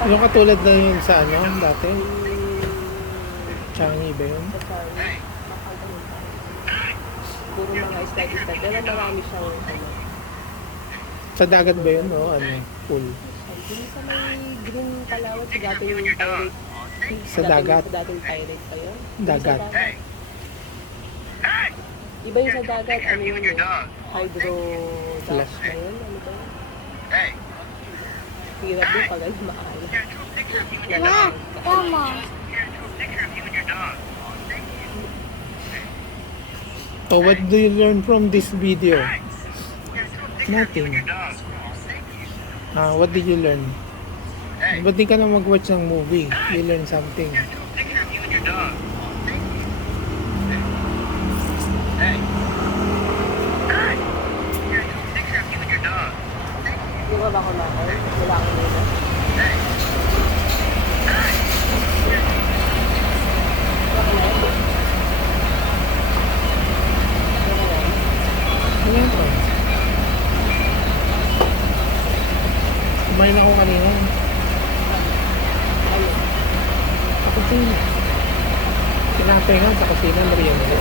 Yung katulad na yun sa ano, dati? Changi ba yun? Sa Charlie. Puro mga study-study. Pero marami siyang ano. Sa dagat ba yun? O ano? Pool? Yung sa may green palawat sa dating pirate. Sa dagat? Sa dating pirate pa yun. Dagat. Yung sa dagat. Iba yung sa dagat. Ano yun eh? Hydro dash na yun. Ano ba yun? Hirap din pag ano makakala. Ma, tama. Oh, what do you learn from this video? Nothing. What did you learn? Ba't di ka na mag-watch ng movie? You learn something. Di ba ba kumain? Wala akong nila. Ano yun po? Kumain ako kanina. Ano? Sa kusina. Kinapay nga sa kusina, merienda.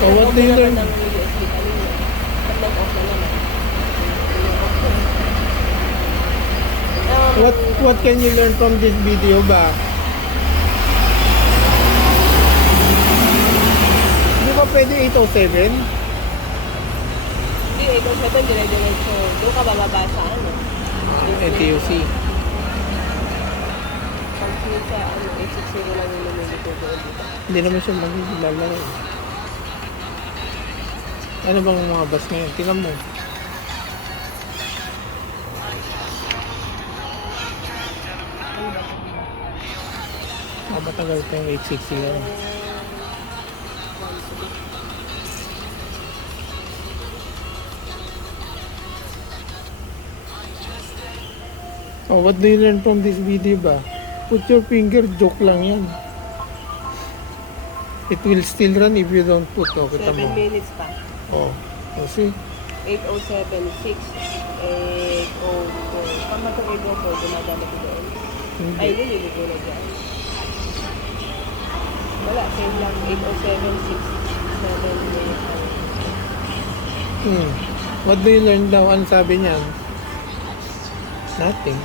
Oh, what do you learn? Ng USB kanina. Pag nag-off na naman. What can you learn from this video ba? Hindi ba pwede 807? Hindi, ikaw siya ito, dire-diretso. Doon ka bababa sa ano? NTUC. Pag sa ano, 860 lang yung lumilito doon dito. Hindi naman siya maglalaro. Ano bang mga bus ngayon? Tingnan mo. Matagal pa yung 860 yan. Oh, what do you learn from this video ba? Put your finger, joke lang yan. It will still run if you don't put. Oh, kita 7 mo. minutes pa. Oh, see? 8:07:06, 8:04. Pag matong 8:04, dumadala ko doon. Ay, Hindi. nililigo na dyan. Wala, same lang. 8:07:06, 7 minutes. What do you learn daw? Ano sabi niya? Nothing.